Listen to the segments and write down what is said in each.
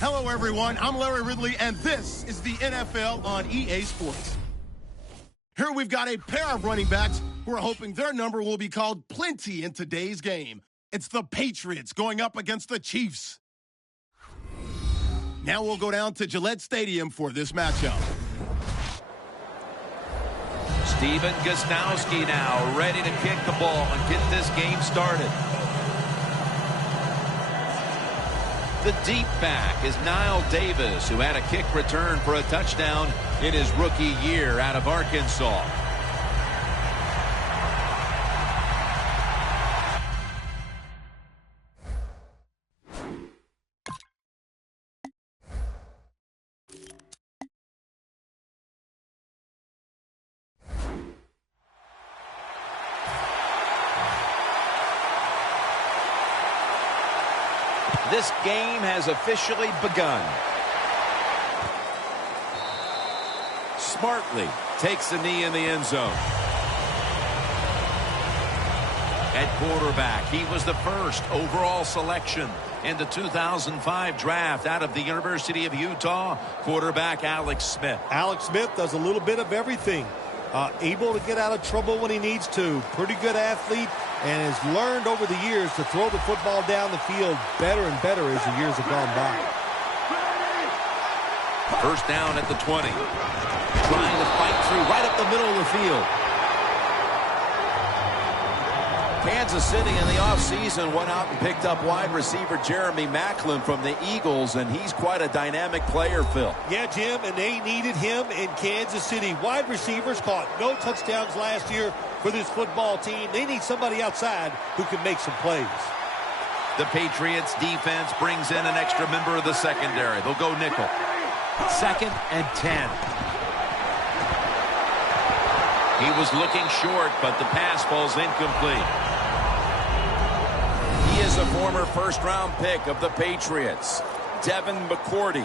Hello, everyone. I'm Larry Ridley, and this is the NFL on EA Sports. Here we've got a pair of running backs who are hoping their number will be called plenty in today's game. It's the Patriots going up against the Chiefs. Now we'll go down to Gillette Stadium for this matchup. Steven Gostkowski now ready to kick the ball and get this game started. The deep back is Niall Davis, who had a kick return for a touchdown in his rookie year out of Arkansas. This game has officially begun. Smartly takes the knee in the end zone. At quarterback, he was the first overall selection in the 2005 draft out of the University of Utah. Quarterback Alex Smith. Alex Smith does a little bit of everything. Able to get out of trouble when he needs to. Pretty good athlete, and has learned over the years to throw the football down the field better and better as the years have gone by. First down at the 20. Trying to fight through right up the middle of the field. Kansas City in the offseason went out and picked up wide receiver Jeremy Maclin from the Eagles, and he's quite a dynamic player, Phil. Yeah, Jim, and they needed him in Kansas City. Wide receivers caught no touchdowns last year for this football team. They need somebody outside who can make some plays. The Patriots defense brings in an extra member of the secondary. They'll go nickel. 2nd and 10. He was looking short, but the pass falls incomplete. He is a former first-round pick of the Patriots, Devin McCourty.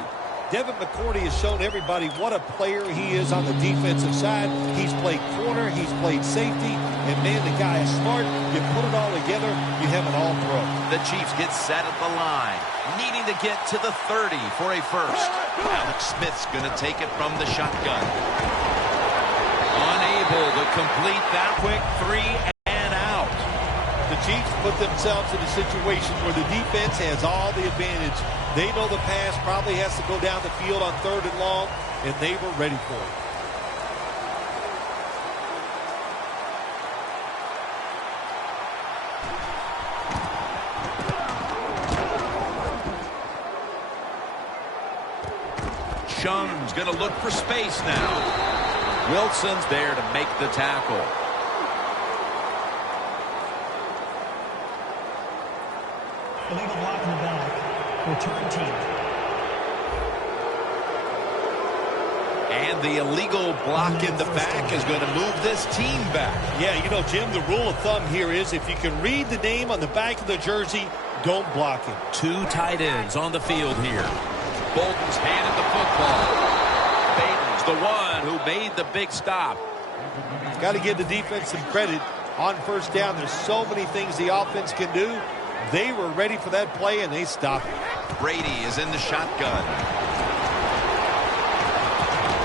Devin McCourty has shown everybody what a player he is on the defensive side. He's played corner, he's played safety, and man, the guy is smart. You put it all together, you have an all-pro. The Chiefs get set at the line, needing to get to the 30 for a first. Alex Smith's going to take it from the shotgun. Unable to complete that quick 3 and out. The Chiefs put themselves in a situation where the defense has all the advantage. They know the pass probably has to go down the field on 3rd and long, and they were ready for it. Chung's going to look for space now. Wilson's there to make the tackle. Illegal block in the back. Return team. And the illegal block in the back is going to move this team back. Yeah, you know, Jim, the rule of thumb here is if you can read the name on the back of the jersey, don't block it. 2 tight ends on the field here. Bolton's handed the football. Baden's the one who made the big stop. Got to give the defense some credit on first down. There's so many things the offense can do. They were ready for that play, and they stopped it. Brady is in the shotgun.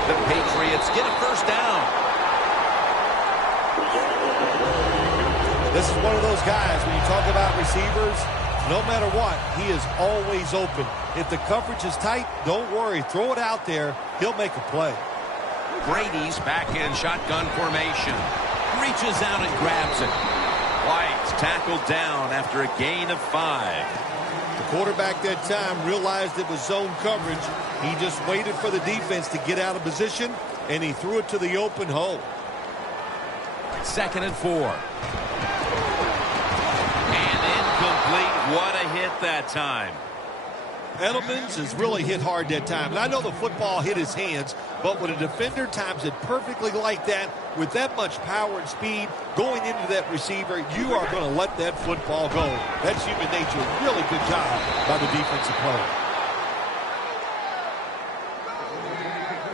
The Patriots get a first down. This is one of those guys, when you talk about receivers, no matter what, he is always open. If the coverage is tight, don't worry. Throw it out there. He'll make a play. Brady's back in shotgun formation. Reaches out and grabs it. White's tackled down after a gain of 5. The quarterback that time realized it was zone coverage. He just waited for the defense to get out of position, and he threw it to the open hole. 2nd and 4. And incomplete. What a hit that time. Edelman's has really hit hard that time. And I know the football hit his hands, but when a defender times it perfectly like that, with that much power and speed going into that receiver, you are going to let that football go. That's human nature. Really good job by the defensive player.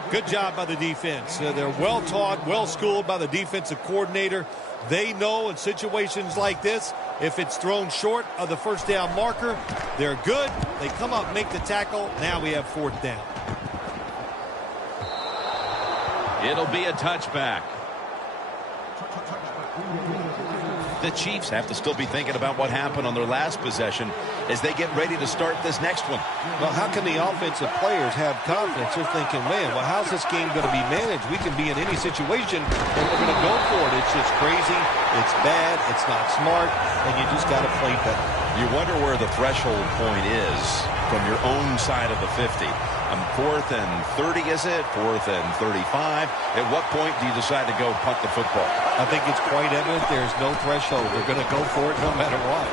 Good job by the defense. They're well-taught, well-schooled by the defensive coordinator. They know in situations like this, If it's thrown short of the first down marker, they're good. They come up, make the tackle. Now we have 4th down. It'll be a touchback. The Chiefs have to still be thinking about what happened on their last possession as they get ready to start this next one. Well, how can the offensive players have confidence? They're thinking, man, well, how's this game going to be managed? We can be in any situation, and we're going to go for it. It's just crazy. It's bad. It's not smart, and you just got to play better. You wonder where the threshold point is from your own side of the 50. 4th and 30, is it? 4th and 35. At what point do you decide to go punt the football? I think it's quite evident there's no threshold. They're going to go for it no matter what.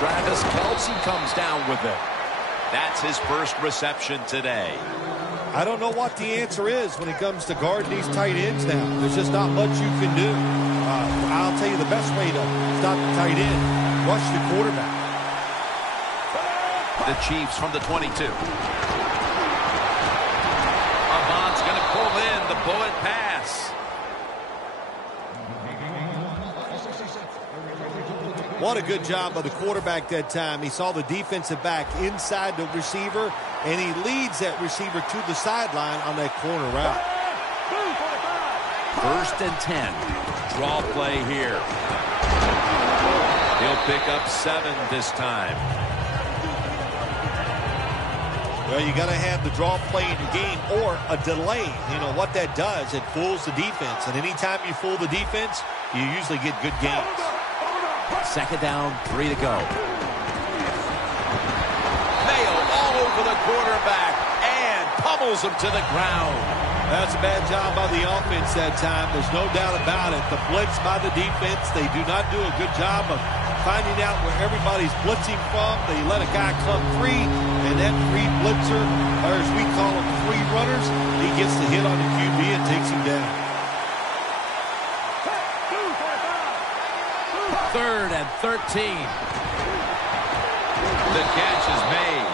Travis Kelce comes down with it. That's his first reception today. I don't know what the answer is when it comes to guarding these tight ends now. There's just not much you can do. I'll tell you the best way to stop the tight end, rush the quarterback. The Chiefs from the 22. Avant's going to pull in the bullet pass. What a good job by the quarterback that time. He saw the defensive back inside the receiver, and he leads that receiver to the sideline on that corner route. 1st and 10. Draw play here. He'll pick up 7 this time. Well, you got to have the draw play in your game or a delay. You know what that does? It fools the defense. And anytime you fool the defense, you usually get good games. 2nd down, 3 to go. Mayo all over the quarterback and pummels him to the ground. That's a bad job by the offense that time. There's no doubt about it. The blitz by the defense, they do not do a good job of finding out where everybody's blitzing from. They let a guy come free, and that free blitzer, or as we call them, free runners, he gets the hit on the QB and takes him down. 3rd and 13. The catch is made.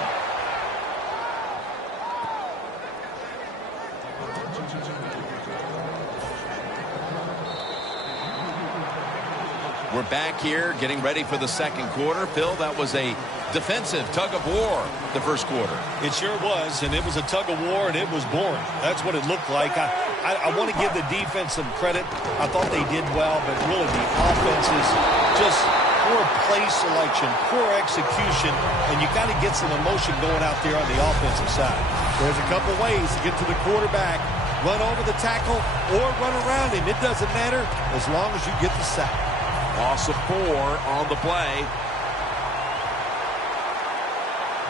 We're back here getting ready for the 2nd quarter. Phil, that was a defensive tug of war the 1st quarter. It sure was, and it was a tug of war, and it was boring. That's what it looked like. I want to give the defense some credit. I thought they did well, but really the offense is just poor play selection, poor execution, and you got to get some emotion going out there on the offensive side. There's a couple ways to get to the quarterback. Run over the tackle or run around him. It doesn't matter as long as you get the sack. Loss of 4 on the play.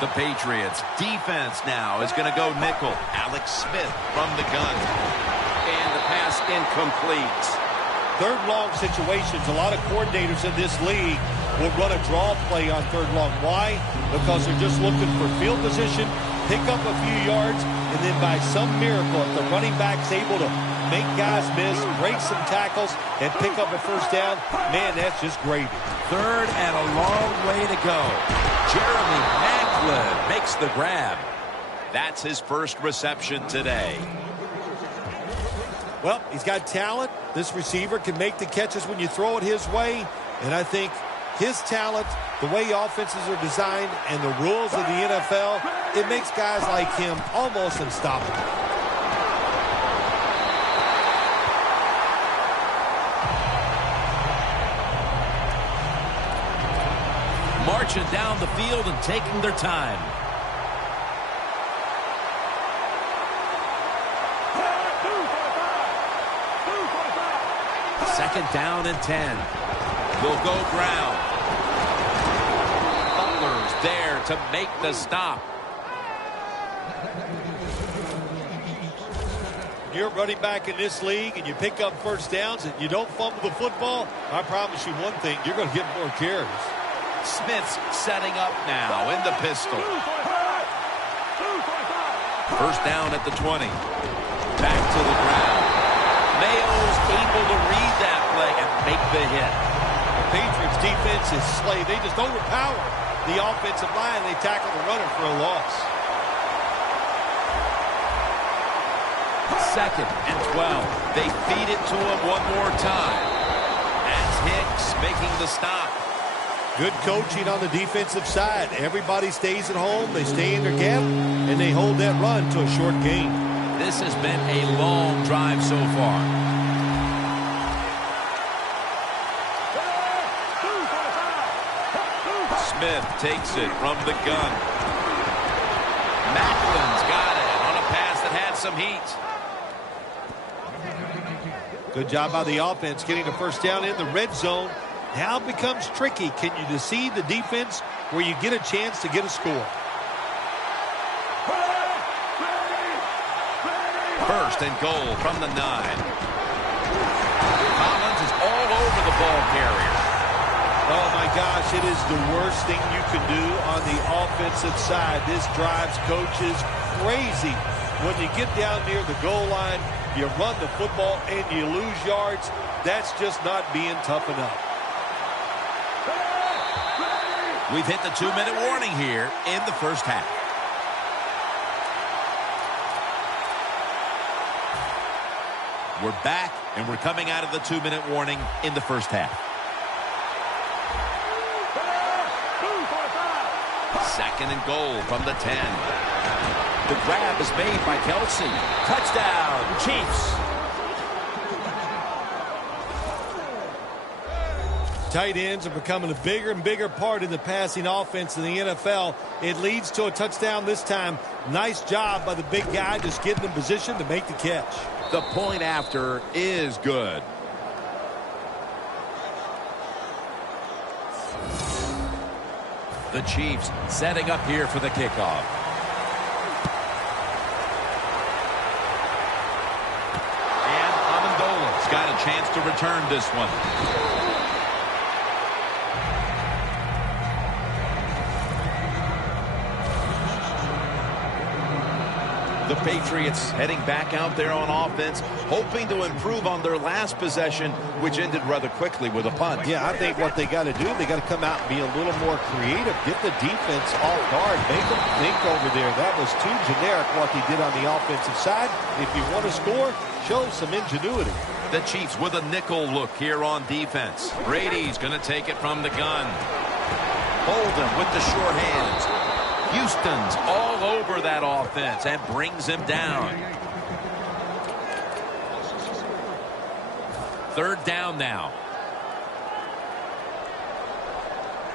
The Patriots defense now is going to go nickel. Alex Smith from the gun. And the pass incomplete. 3rd long situations. A lot of coordinators in this league will run a draw play on 3rd long. Why? Because they're just looking for field position, pick up a few yards, and then by some miracle, if the running back's able to make guys miss, break some tackles, and pick up a 1st down, man, that's just gravy. 3rd and a long way to go. Jeremy Maclin makes the grab. That's his first reception today. Well, he's got talent. This receiver can make the catches when you throw it his way. And I think his talent, the way offenses are designed, and the rules of the NFL, it makes guys like him almost unstoppable. Marching down the field and taking their time. Second down and 10. They'll go ground. Butler's there to make the stop. You're running back in this league and you pick up 1st downs and you don't fumble the football, I promise you one thing, you're going to get more carries. Smith's setting up now in the pistol. 1st down at the 20. Back to the ground. Mayo's able to read that play and make the hit. The Patriots defense is slay. They just overpower the offensive line. They tackle the runner for a loss. 2nd and 12. They feed it to him one more time. That's Hicks making the stop. Good coaching on the defensive side. Everybody stays at home. They stay in their gap, and they hold that run to a short gain. This has been a long drive so far. Smith takes it from the gun. Macklin's got it on a pass that had some heat. Good job by the offense getting the first down in the red zone. Now it becomes tricky. Can you deceive the defense where you get a chance to get a score? First and goal from the 9. Collins is all over the ball carrier. Oh, my gosh, it is the worst thing you can do on the offensive side. This drives coaches crazy. When you get down near the goal line, you run the football and you lose yards. That's just not being tough enough. We've hit the 2-minute warning here in the first half. We're back, and we're coming out of the 2-minute warning in the first half. Second and goal from the 10. The grab is made by Kelsey. Touchdown, Chiefs. Tight ends are becoming a bigger and bigger part of the passing offense in the NFL. It leads to a touchdown this time. Nice job by the big guy just getting in position to make the catch. The point after is good. The Chiefs setting up here for the kickoff. And Amendola's got a chance to return this one. The Patriots heading back out there on offense, hoping to improve on their last possession, which ended rather quickly with a punt. Yeah, I think what they got to do, they got to come out and be a little more creative. Get the defense off guard. Make them think over there. That was too generic what they did on the offensive side. If you want to score, show some ingenuity. The Chiefs with a nickel look here on defense. Brady's going to take it from the gun. Bolden with the short hands. Houston's all over that offense and brings him down. Third down now.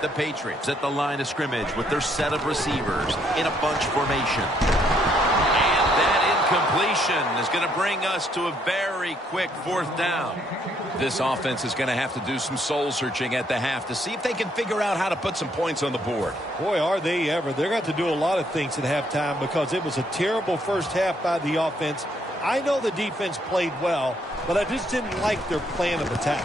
The Patriots at the line of scrimmage with their set of receivers in a bunch formation. And that incompletion is going to bring us to a very quick fourth down. This offense is going to have to do some soul searching at the half to see if they can figure out how to put some points on the board. Boy, are they ever. They're going to have to do a lot of things at halftime because it was a terrible first half by the offense. I know the defense played well, but I just didn't like their plan of attack.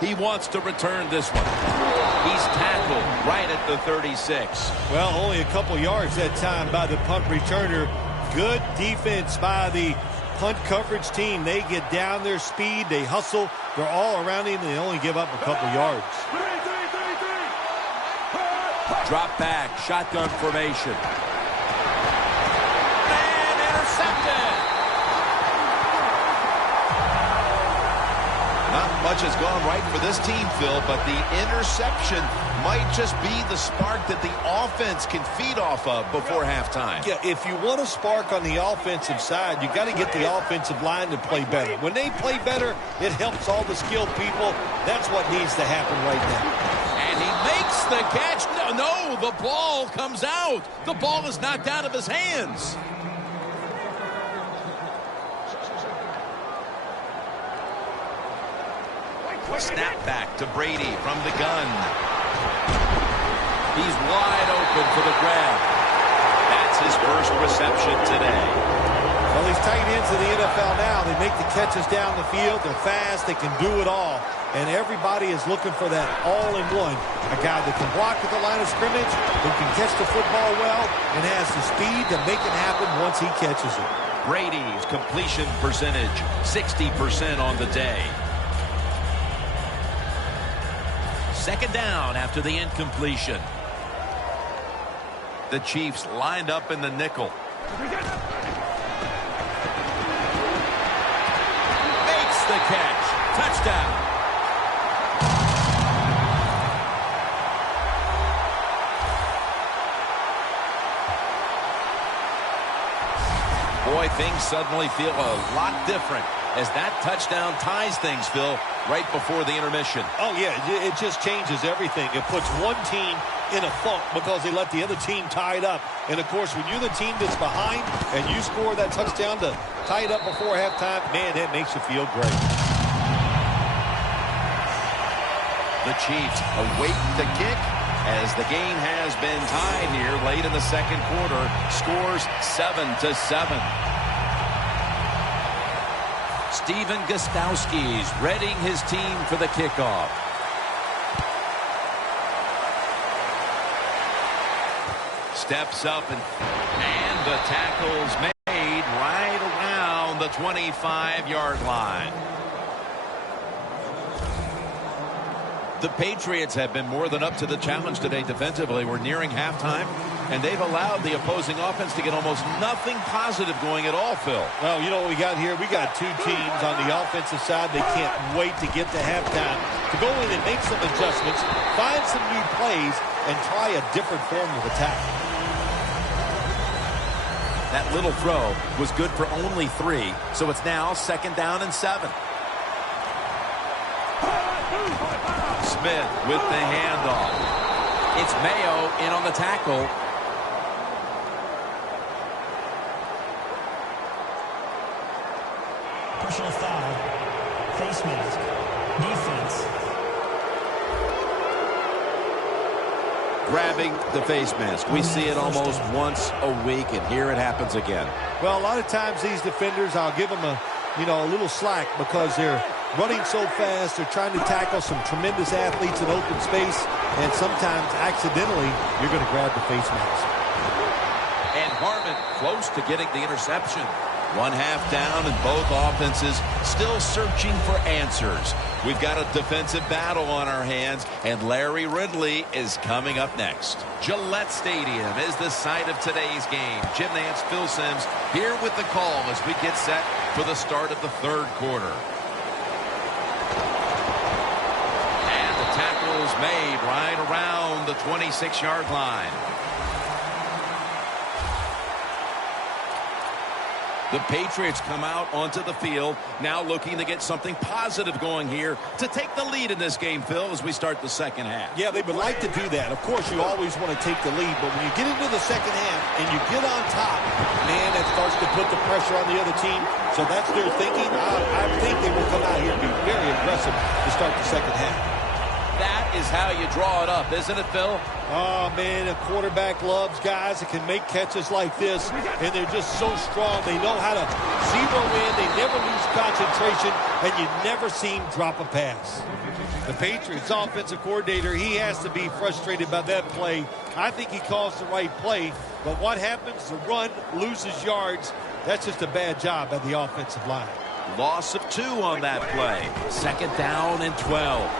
He wants to return this one. He's tackled right at the 36. Well, only a couple yards that time by the punt returner. Good defense by the punt coverage team. They get down their speed. They hustle. They're all around him. They only give up a couple yards. Drop back. Shotgun formation. And intercepted. Not much has gone right for this team, Phil, but the interception might just be the spark that the offense can feed off of before halftime. Yeah, if you want a spark on the offensive side, you got to get the offensive line to play better. When they play better, it helps all the skilled people. That's what needs to happen right now. And he makes the catch. No, the ball comes out. The ball is knocked out of his hands. Snap back to Brady from the gun. He's wide open for the grab. That's his first reception today. Well, these tight ends in the NFL now, they make the catches down the field. They're fast. They can do it all. And everybody is looking for that all-in-one. A guy that can block at the line of scrimmage, who can catch the football well, and has the speed to make it happen once he catches it. Brady's completion percentage, 60% on the day. Second down after the incompletion. The Chiefs lined up in the nickel. Makes the catch. Touchdown. things suddenly feel a lot different as that touchdown ties things, Phil, right before the intermission. Oh, yeah, it just changes everything. It puts one team in a funk because they let the other team tie it up. And, of course, when you're the team that's behind and you score that touchdown to tie it up before halftime, man, that makes you feel great. The Chiefs await the kick as the game has been tied here late in the second quarter. Scores 7-7. Steven Gostowski's readying his team for the kickoff. Steps up and the tackle's made right around the 25-yard line. The Patriots have been more than up to the challenge today defensively. We're nearing halftime, and they've allowed the opposing offense to get almost nothing positive going at all, Phil. Well, you know what we got here? We got two teams on the offensive side. They can't wait to get to halftime to go in and make some adjustments, find some new plays, and try a different form of attack. That little throw was good for only 3, so it's now 2nd down and 7. Smith with the handoff. It's Mayo in on the tackle. Personal foul. Face mask. Defense. Grabbing the face mask. We see it almost once a week, and here it happens again. Well, a lot of times these defenders, I'll give them a little slack because they're running so fast. They're trying to tackle some tremendous athletes in open space, and sometimes accidentally you're going to grab the face mask. And Harmon close to getting the interception. 1 half down, and both offenses still searching for answers. We've got a defensive battle on our hands, and Larry Ridley is coming up next. Gillette Stadium is the site of today's game. Jim Nance, Phil Simms here with the call as we get set for the start of the third quarter. And the tackle is made right around the 26-yard line. The Patriots come out onto the field, now looking to get something positive going here to take the lead in this game, Phil, as we start the second half. Yeah, they would like to do that. Of course, you always want to take the lead, but when you get into the second half and you get on top, man, that starts to put the pressure on the other team. So that's their thinking. I think they will come out here and be very aggressive to start the second half. That is how you draw it up, isn't it, Phil? Oh, man, a quarterback loves guys that can make catches like this, and they're just so strong. They know how to zero in. They never lose concentration, and you never see him drop a pass. The Patriots offensive coordinator, he has to be frustrated by that play. I think he calls the right play, but what happens? The run loses yards. That's just a bad job by the offensive line. Loss of 2 on that play. 2nd down and 12.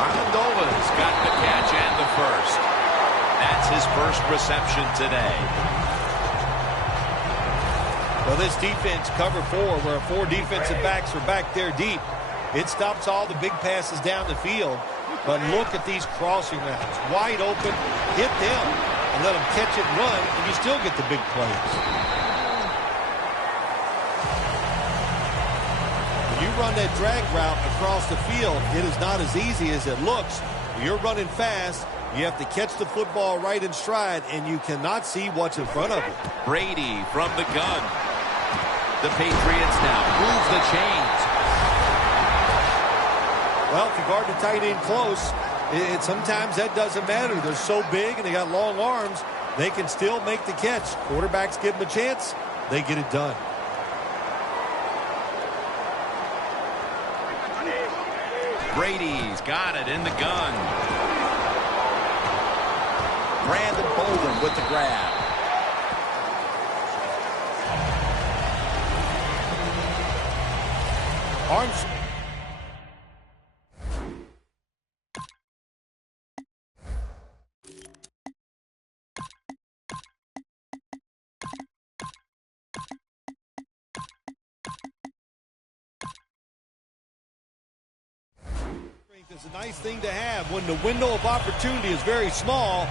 Amendola's got the catch and the first. That's his first reception today. Well, this defense, cover 4, where 4 defensive backs are back there deep. It stops all the big passes down the field. But look at these crossing routes. Wide open, hit them, and let them catch it and run, and you still get the big plays. You run that drag route across the field, it is not as easy as it looks. You're running fast. You have to catch the football right in stride, and you cannot see what's in front of you. Brady from the gun. The Patriots now move the chains. Well, if you guard the tight end close, sometimes that doesn't matter. They're so big and they got long arms, they can still make the catch. Quarterbacks give them a chance, they get it done. Brady's got it in the gun. Brandon Bolden with the grab. Arms. It's a nice thing to have when the window of opportunity is very small.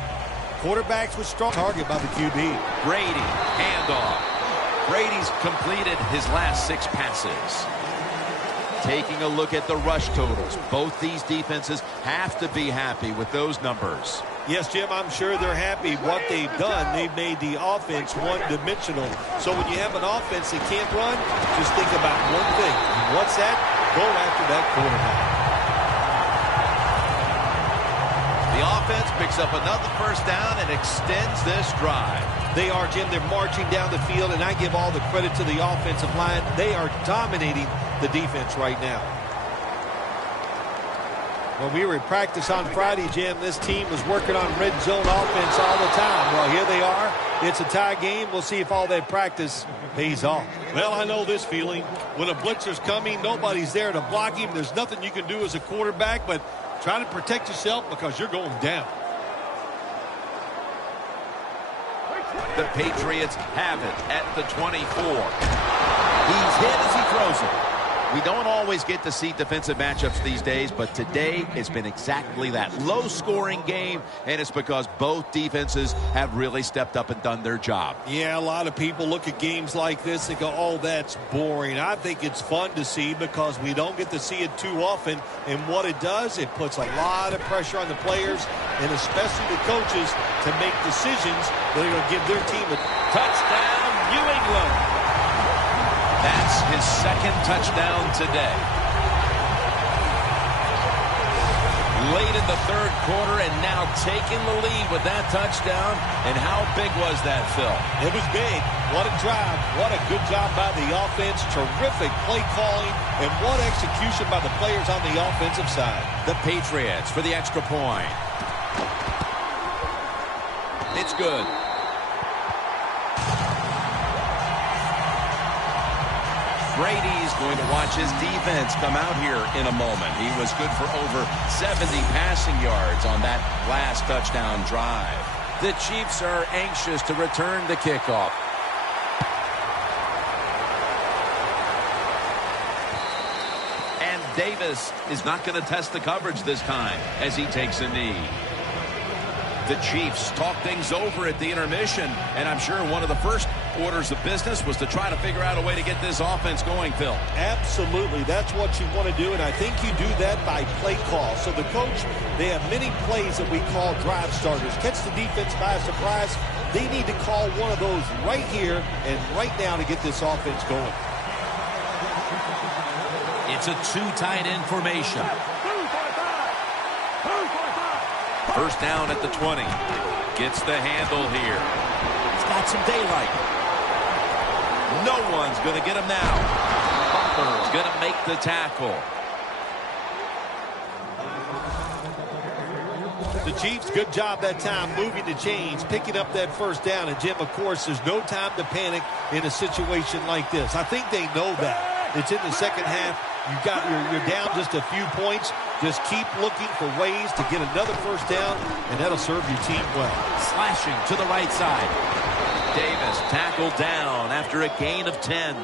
Quarterbacks with strong target by the QB. Brady, handoff. Brady's completed his last 6 passes. Taking a look at the rush totals, both these defenses have to be happy with those numbers. Yes, Jim, I'm sure they're happy what they've done. They've made the offense one-dimensional. So when you have an offense that can't run, just think about one thing. And what's that? Go after that quarterback. The offense picks up another first down and extends this drive. They are, Jim. They're marching down the field, and I give all the credit to the offensive line. They are dominating the defense right now. When we were at practice on Friday, Jim, this team was working on red zone offense all the time. Well, here they are. It's a tie game. We'll see if all that practice pays off. Well, I know this feeling. When a blitzer's coming, nobody's there to block him. There's nothing you can do as a quarterback, but try to protect yourself because you're going down. The Patriots have it at the 24. He's hit as he throws it. We don't always get to see defensive matchups these days, but today it's been exactly that. Low-scoring game, and it's because both defenses have really stepped up and done their job. Yeah, a lot of people look at games like this and go, oh, that's boring. I think it's fun to see because we don't get to see it too often, and what it does, it puts a lot of pressure on the players and especially the coaches to make decisions that are going to give their team a touchdown, New England. That's his second touchdown today. Late in the third quarter and now taking the lead with that touchdown. And how big was that, Phil? It was big. What a drive. What a good job by the offense. Terrific play calling. And what execution by the players on the offensive side. The Patriots for the extra point. It's good. Brady's going to watch his defense come out here in a moment. He was good for over 70 passing yards on that last touchdown drive. The Chiefs are anxious to return the kickoff. And Davis is not going to test the coverage this time as he takes a knee. The Chiefs talk things over at the intermission, and I'm sure one of the first orders of business was to try to figure out a way to get this offense going, Phil. Absolutely. That's what you want to do, and I think you do that by play call. So the coach, they have many plays that we call drive starters. Catch the defense by surprise. They need to call one of those right here and right now to get this offense going. It's a two-tight end formation. First down at the 20. Gets the handle here. He's got some daylight. No one's going to get him now. Butler's going to make the tackle. The Chiefs, good job that time moving the chains, picking up that first down. And, Jim, of course, there's no time to panic in a situation like this. I think they know that. It's in the second half. You're down just a few points. Just keep looking for ways to get another first down, and that'll serve your team well. Slashing to the right side. Davis tackled down after a gain of 10.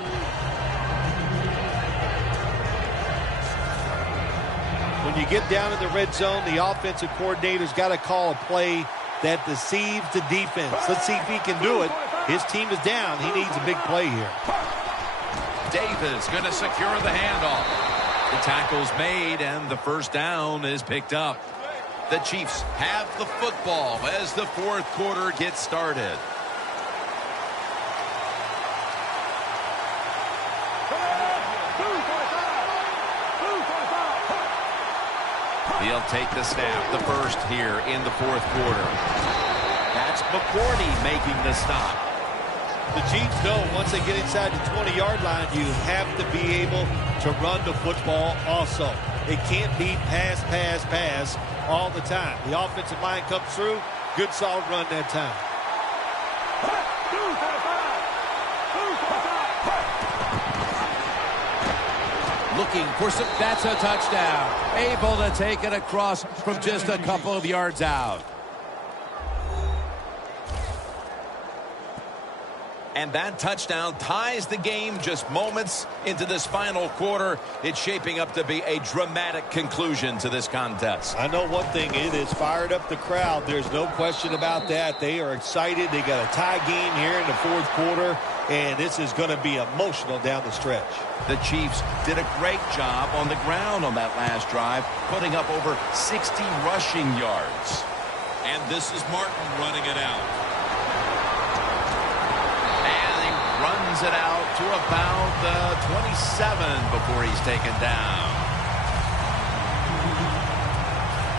When you get down in the red zone, the offensive coordinator's got to call a play that deceives the defense. Let's see if he can do it. His team is down. He needs a big play here. Davis going to secure the handoff. The tackle's made, and the first down is picked up. The Chiefs have the football as the fourth quarter gets started. He'll take the snap, the first here in the fourth quarter. That's McCourty making the stop. The Chiefs know once they get inside the 20-yard line, you have to be able to run the football also. It can't be pass, pass, pass all the time. The offensive line comes through. Good, solid run that time. Looking for some, that's a touchdown. Able to take it across from just a couple of yards out. And that touchdown ties the game just moments into this final quarter. It's shaping up to be a dramatic conclusion to this contest. I know one thing, it has fired up the crowd. There's no question about that. They are excited. They got a tie game here in the fourth quarter, and this is going to be emotional down the stretch. The Chiefs did a great job on the ground on that last drive, putting up over 60 rushing yards. And this is Martin running it out. Runs it out to about the 27 before he's taken down.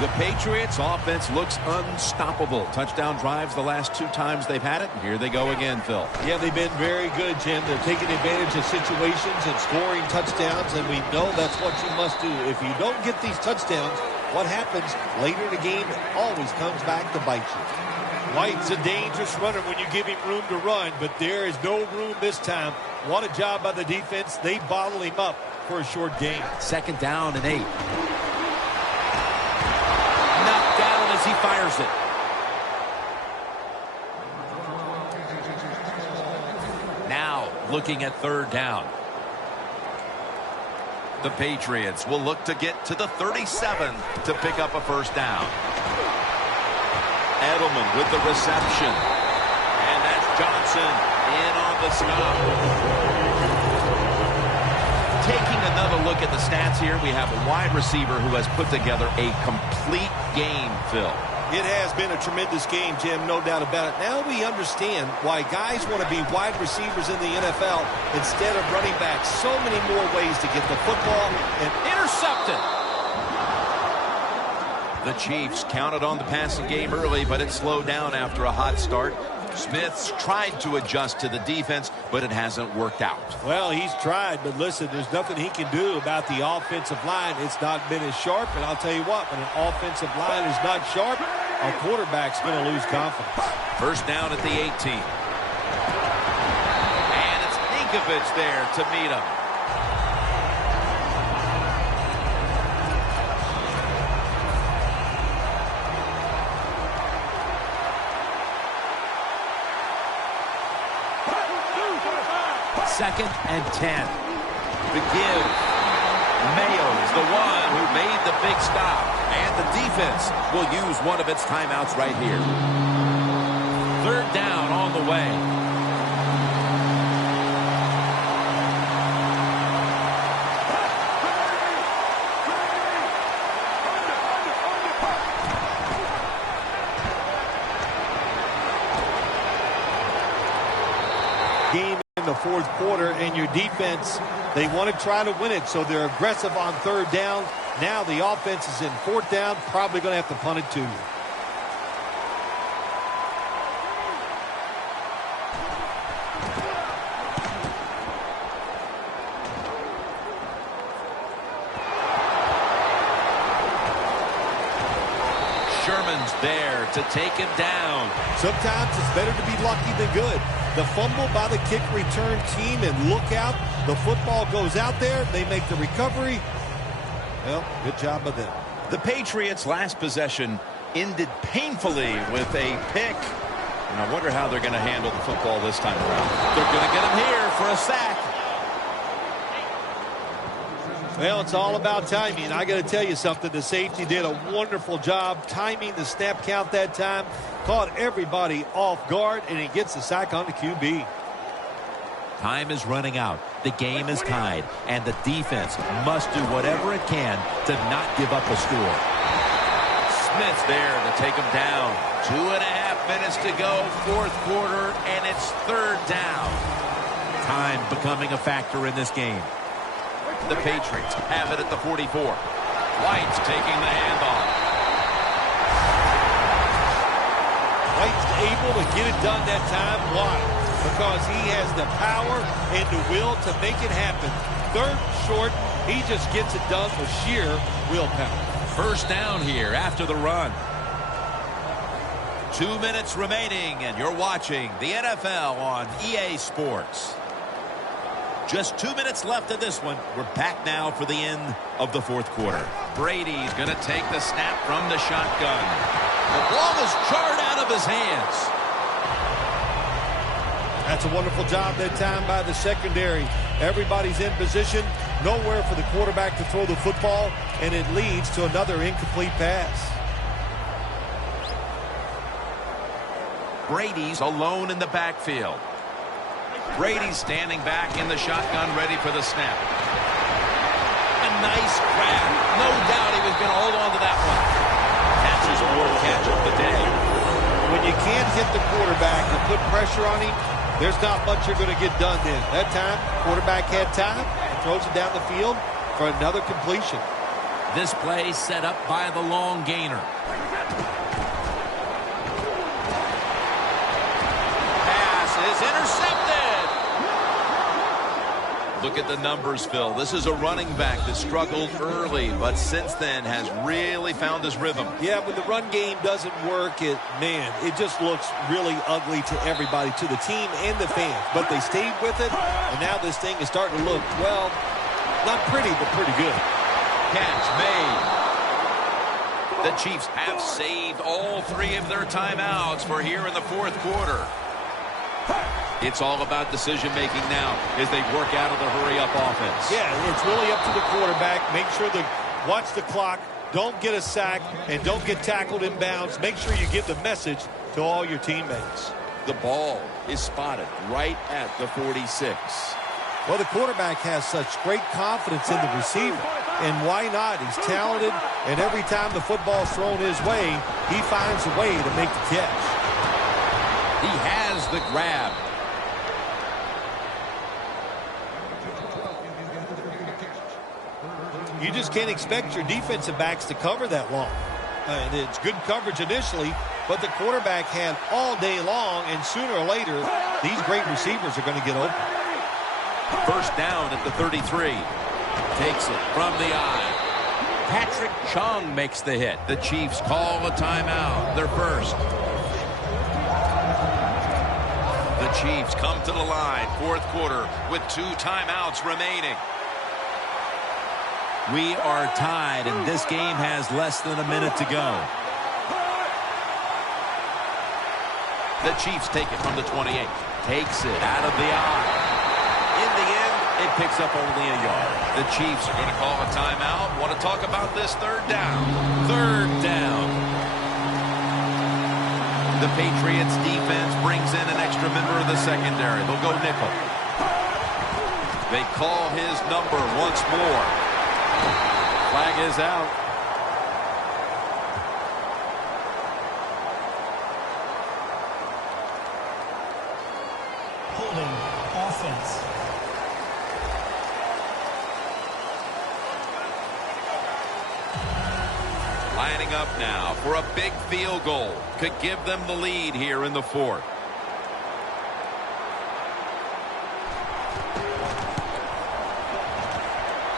The Patriots offense looks unstoppable. Touchdown drives the last 2 times they've had it. Here they go again, Phil. Yeah, they've been very good, Jim. They're taking advantage of situations and scoring touchdowns, and we know that's what you must do. If you don't get these touchdowns, what happens later in the game always comes back to bite you. White's a dangerous runner when you give him room to run, but there is no room this time. What a job by the defense. They bottle him up for a short gain. 2nd down and 8. Knocked down as he fires it. Now looking at 3rd down. The Patriots will look to get to the 37 to pick up a 1st down. Edelman with the reception. And that's Johnson in on the stop. Taking another look at the stats here, we have a wide receiver who has put together a complete game, Phil. It has been a tremendous game, Jim, no doubt about it. Now we understand why guys want to be wide receivers in the NFL instead of running backs. So many more ways to get the football and intercepted. The Chiefs counted on the passing game early, but it slowed down after a hot start. Smith's tried to adjust to the defense, but it hasn't worked out. Well, he's tried, but listen, there's nothing he can do about the offensive line. It's not been as sharp, and I'll tell you what, when an offensive line is not sharp, our quarterback's going to lose confidence. 1st down at the 18. And it's Ninkovich there to meet him. Second and 10. The give. Mayo's the one who made the big stop. And the defense will use one of its timeouts right here. 3rd down on the way. Game in the fourth quarter, and your defense, they want to try to win it, so they're aggressive on 3rd down. Now the offense is in 4th down, probably going to have to punt it to you. Sherman's there to take him down. Sometimes it's better to be lucky than good. The fumble by the kick return team, and look out, the football goes out there, they make the recovery. Well, good job by them. The Patriots' last possession ended painfully with a pick. And I wonder how they're going to handle the football this time around. They're going to get him here for a sack. Well, it's all about timing. I got to tell you something. The safety did a wonderful job timing the snap count that time. Caught everybody off guard, and he gets the sack on the QB. Time is running out. The game is tied, and the defense must do whatever it can to not give up a score. Smith's there to take him down. 2.5 minutes to go, fourth quarter, and it's 3rd down. Time becoming a factor in this game. The Patriots have it at the 44. White's taking the handoff. White's able to get it done that time. Why? Because he has the power and the will to make it happen. 3rd short, he just gets it done with sheer willpower. 1st down here after the run. 2 minutes remaining, and you're watching the NFL on EA Sports. Just 2 minutes left of this one. We're back now for the end of the fourth quarter. Brady's going to take the snap from the shotgun. The ball is jarred out of his hands. That's a wonderful job that time by the secondary. Everybody's in position, nowhere for the quarterback to throw the football, and it leads to another incomplete pass. Brady's alone in the backfield. Brady's standing back in the shotgun, ready for the snap. A nice grab. No doubt he was going to hold on to that one. That's his fourth catch of the day. When you can't hit the quarterback and put pressure on him, there's not much you're going to get done then. That time, quarterback had time and throws it down the field for another completion. This play set up by the long gainer. Pass is intercepted. Look at the numbers, Phil. This is a running back that struggled early, but since then has really found his rhythm. Yeah, when the run game doesn't work, it just looks really ugly to everybody, to the team and the fans. But they stayed with it, and now this thing is starting to look, well, not pretty, but pretty good. Catch made. The Chiefs have saved all three of their timeouts for here in the fourth quarter. It's all about decision-making now as they work out of the hurry-up offense. Yeah, it's really up to the quarterback. Make sure to watch the clock, don't get a sack, and don't get tackled in bounds. Make sure you give the message to all your teammates. The ball is spotted right at the 46. Well, the quarterback has such great confidence in the receiver, and why not? He's talented, and every time the football's thrown his way, he finds a way to make the catch. He has the grab. You just can't expect your defensive backs to cover that long. And it's good coverage initially, but the quarterback had all day long, and sooner or later, these great receivers are going to get open. First down at the 33. Takes it from the eye. Patrick Chung makes the hit. The Chiefs call a timeout. Their first. The Chiefs come to the line, fourth quarter, with 2 timeouts remaining. We are tied, and this game has less than a minute to go. The Chiefs take it from the 28. Takes it out of the eye. In the end, it picks up only a yard. The Chiefs are going to call a timeout. Want to talk about this third down. Third down. The Patriots defense brings in an extra member of the secondary. They'll go nickel. They call his number once more. Flag is out. Holding offense. Lining up now for a big field goal. Could give them the lead here in the fourth.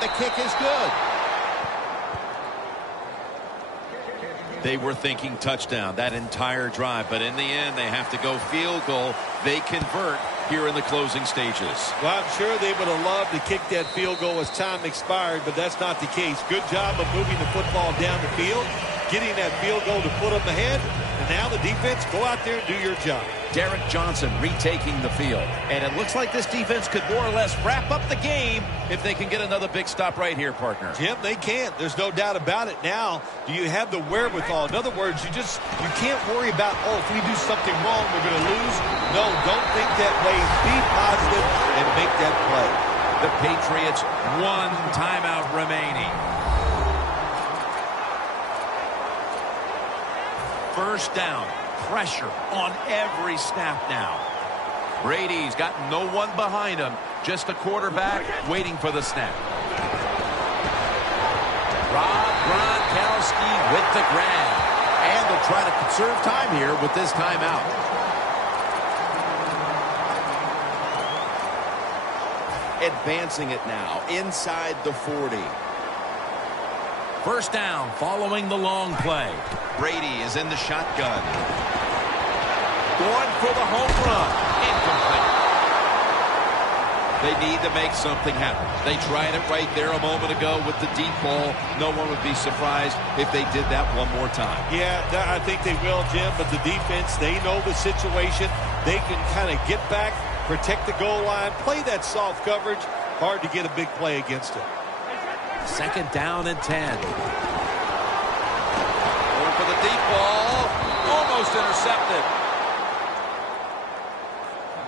The kick is good. They were thinking touchdown that entire drive, but in the end, they have to go field goal. They convert here in the closing stages. Well, I'm sure they would have loved to kick that field goal as time expired, but that's not the case. Good job of moving the football down the field, getting that field goal to put them ahead, and now the defense, go out there and do your job. Derek Johnson retaking the field, and it looks like this defense could more or less wrap up the game if they can get another big stop right here, partner. Jim, they can't. There's no doubt about it. Now, do you have the wherewithal? In other words, you can't worry about, oh, if we do something wrong, we're going to lose. No, don't think that way. Be positive and make that play. The Patriots, 1 timeout remaining. First down. Pressure on every snap now. Brady's got no one behind him. Just a quarterback waiting for the snap. Rob Gronkowski with the grab. And they'll try to conserve time here with this timeout. Advancing it now inside the 40. First down following the long play. Brady is in the shotgun. Going for the home run. Incomplete. They need to make something happen. They tried it right there a moment ago with the deep ball. No one would be surprised if they did that one more time. Yeah, I think they will, Jim, but the defense, they know the situation. They can kind of get back, protect the goal line, play that soft coverage. Hard to get a big play against it. 2nd down and 10. Over for the deep ball. Almost intercepted.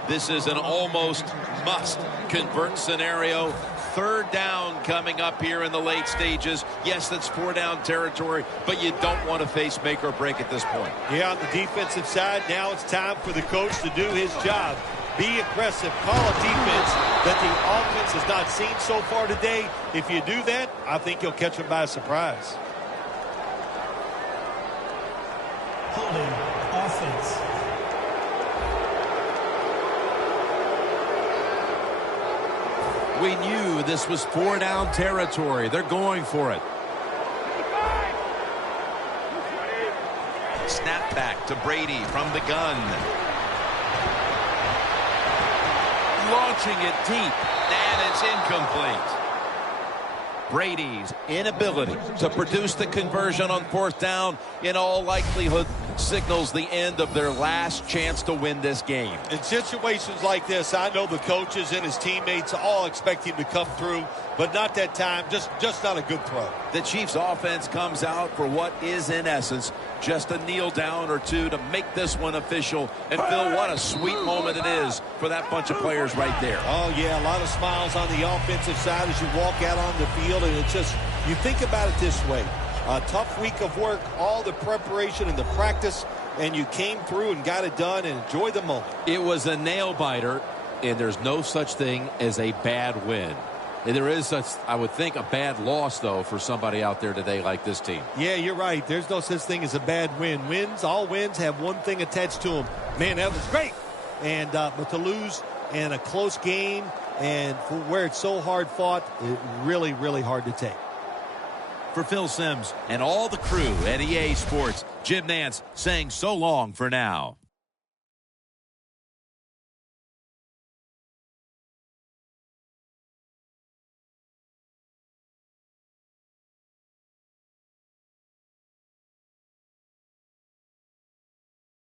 This is an almost must-convert scenario. 3rd down coming up here in the late stages. Yes, that's 4-down territory, but you don't want to face make or break at this point. Yeah, on the defensive side, now it's time for the coach to do his job. Be aggressive. Call a defense that the offense has not seen so far today. If you do that, I think you'll catch them by surprise. Holding offense. We knew this was 4-down territory. They're going for it. Snap back to Brady from the gun. Launching it deep, and it's incomplete. Brady's inability to produce the conversion on 4th down in all likelihood signals the end of their last chance to win this game. In situations like this, I know the coaches and his teammates all expect him to come through, but not that time. Just not a good throw. The Chiefs offense comes out for what is in essence just a kneel down or two to make this one official. And Phil, what a sweet moment it is for that bunch of players right there. Oh yeah, a lot of smiles on the offensive side as you walk out on the field, and it's just, you think about it this way. A tough week of work, all the preparation and the practice, and you came through and got it done and enjoyed the moment. It was a nail-biter, and there's no such thing as a bad win. And there is, I would think, a bad loss, though, for somebody out there today like this team. Yeah, you're right. There's no such thing as a bad win. All wins have one thing attached to them. Man, that was great. And but to lose in a close game and for where it's so hard fought, really, really hard to take. For Phil Simms and all the crew at EA Sports, Jim Nantz saying so long for now.